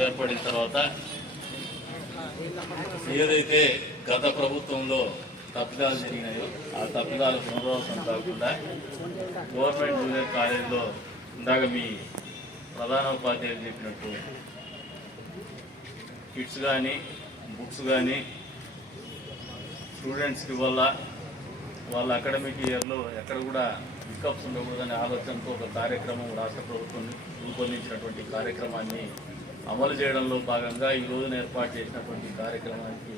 ఏర్పడిన తర్వాత ఏదైతే గత ప్రభుత్వంలో తప్పిదాలు జరిగినాయో ఆ తప్పిదాలు పునరావృతం కాకుండా గవర్నమెంట్ జూనియర్ కాలేజీలో ఇందాక మీ ప్రధాన ఉపాధ్యాయులు చెప్పినట్టు కిట్స్ కానీ బుక్స్ కానీ స్టూడెంట్స్కి వల్ల వాళ్ళ అకాడమిక్ ఇయర్లో ఎక్కడ కూడా పికప్స్ ఉండకూడదనే ఆలోచనతో ఒక కార్యక్రమం రాష్ట్ర ప్రభుత్వం రూపొందించినటువంటి కార్యక్రమాన్ని అమలు చేయడంలో భాగంగా ఈ రోజున ఏర్పాటు చేసినటువంటి కార్యక్రమానికి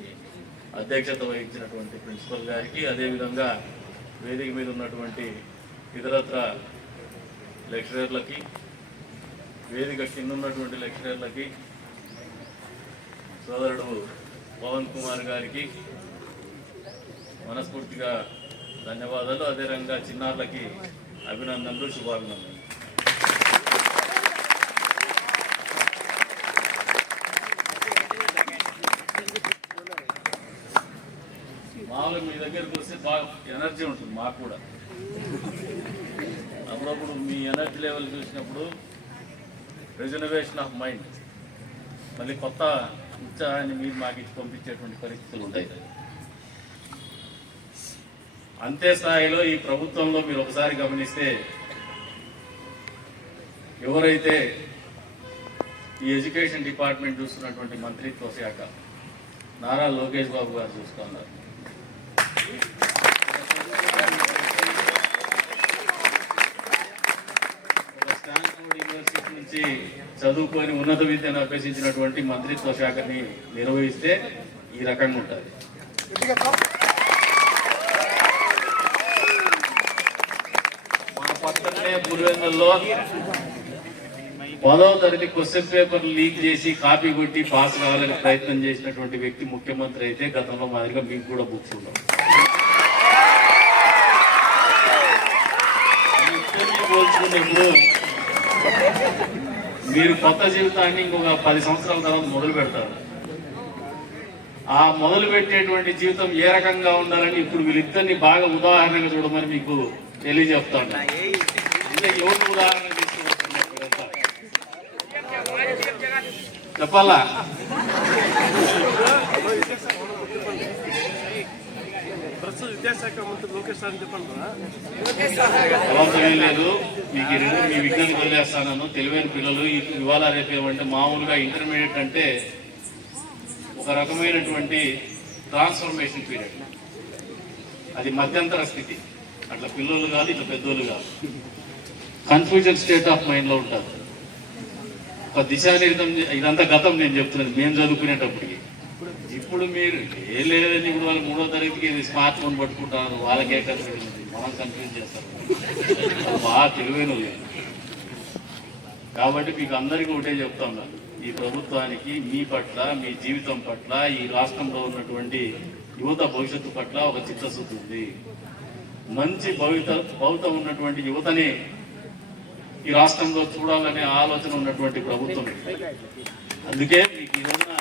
అధ్యక్షత వహించినటువంటి ప్రిన్సిపల్ గారికి అదేవిధంగా వేదిక మీద ఉన్నటువంటి ఇతరత్ర లెక్చరర్లకి వేదిక కింద ఉన్నటువంటి లెక్చరర్లకి సోదరుడు పవన్ కుమార్ గారికి మనస్ఫూర్తిగా ధన్యవాదాలు. అదేవిధంగా చిన్నారులకి అభినందనలు శుభాభినందనలు. మామూలుగా మీ దగ్గరికి వస్తే బాగా ఎనర్జీ ఉంటుంది మాకు కూడా. అప్పుడప్పుడు మీ ఎనర్జీ లెవెల్ చూసినప్పుడు రిజర్వేషన్ ఆఫ్ మైండ్. మళ్ళీ కొత్త ఉత్సాహాన్ని మీరు మాకు ఇచ్చి పంపించేటువంటి పరిస్థితులు ఉంటాయి. అంతే స్థాయిలో ఈ ప్రభుత్వంలో మీరు ఒకసారి గమనిస్తే ఎవరైతే ఈ ఎడ్యుకేషన్ డిపార్ట్మెంట్ చూస్తున్నటువంటి మంత్రిత్వ శాఖ నారా లోకేష్ బాబు గారు చూస్తున్నారు చదువుకొని ఉన్నత విద్యను అభ్యసించినటువంటి మంత్రిత్వ శాఖని నిర్వహిస్తే ఈ రకంగా ఉంటుంది. మన పక్కనే పులివెందుల్లో పదవ తరగతి క్వశ్చన్ పేపర్ లీక్ చేసి కాపీ కొట్టి పాస్ కావాలని ప్రయత్నం చేసినటువంటి వ్యక్తి ముఖ్యమంత్రి అయితే గతంలో మాదిరిగా మీకు కూడా బుక్స్ ఉండవు. పోల్చుకున్నప్పుడు మీరు కొత్త జీవితాన్ని ఇంకొక పది సంవత్సరాల తర్వాత మొదలు పెడతారు. ఆ మొదలు పెట్టేటువంటి జీవితం ఏ రకంగా ఉండాలని ఇప్పుడు వీళ్ళిద్దరిని బాగా ఉదాహరణగా చూడమని మీకు తెలియజెప్తాను ఉదాహరణ చెప్పాలా? విద్యాశాఖ మంత్రి లోకేష్ చెప్పండి లేదు. మీకు మీ విజ్ఞానికి వదిలేస్తాను తెలివైన పిల్లలు ఇవాళ రేపేమంటే మామూలుగా ఇంటర్మీడియట్ అంటే ఒక రకమైనటువంటి ట్రాన్స్ఫర్మేషన్ పీరియడ్ అది మధ్యంతర స్థితి. అట్లా పిల్లలు కాదు ఇట్లా పెద్దోళ్ళు కాదు. కన్ఫ్యూజన్ స్టేట్ ఆఫ్ మైండ్లో ఉంటారు. ఒక దిశానిర్దం ఇదంతా గతం నేను చెప్తున్నది మేము చదువుకునేటప్పటికి. ఇప్పుడు మీరు ఏ లేదని ఇప్పుడు వాళ్ళు మూడో తరగతికి ఇది స్మార్ట్ ఫోన్ పట్టుకుంటారు వాళ్ళకే కన్ఫ్యూజన్ మనం కన్ఫ్యూజ్ చేస్తారు బాగా తెలివైన కాబట్టి మీకు అందరికీ ఒకటే చెప్తాం ఈ ప్రభుత్వానికి మీ పట్ల మీ జీవితం పట్ల ఈ రాష్ట్రంలో ఉన్నటువంటి యువత భవిష్యత్తు పట్ల ఒక చిత్తశుద్ధి ఉంది. మంచి భవిత భవిత ఉన్నటువంటి యువతని ఈ రాష్ట్రంలో చూడాలనే ఆలోచన ఉన్నటువంటి ప్రభుత్వం. అందుకే మీకు ఈ రోజున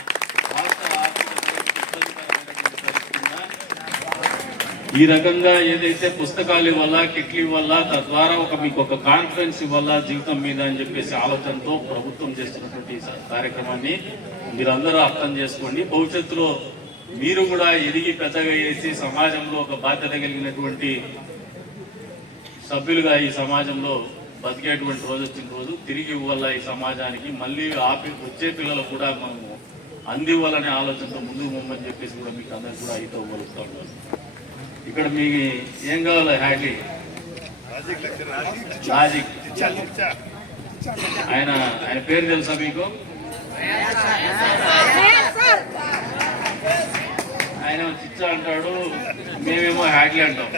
ఈ రకంగా ఏదైతే పుస్తకాలు ఇవ్వాలా కిట్లు ఇవ్వాలా తద్వారా ఒక మీకు ఒక కాన్ఫరెన్స్ ఇవ్వాలా జీవితం మీద అని చెప్పేసి ఆలోచనతో ప్రభుత్వం చేస్తున్నటువంటి కార్యక్రమాన్ని మీరందరూ అర్థం చేసుకోండి. భవిష్యత్తులో మీరు కూడా ఎదిగి పెద్దగా చేసి సమాజంలో ఒక బాధ్యత కలిగినటువంటి సభ్యులుగా ఈ సమాజంలో బతికేటువంటి రోజు వచ్చిన రోజు తిరిగి ఇవ్వాల ఈ సమాజానికి మళ్ళీ ఆపి వచ్చే పిల్లలు కూడా మనము అందివ్వాలనే ఆలోచనతో ముందుకు ముమ్మని చెప్పేసి కూడా మీకు అందరికీ కూడా అయితే ఇవ్వగలుగుతా ఇక్కడ మీ ఏం కావాలి హ్యాడ్లీ లాజిక్. ఆయన ఆయన పేరు తెలుసా మీకు? ఆయన చిచ్చా అంటాడు మేమేమో హ్యాడ్లీ అంటాం.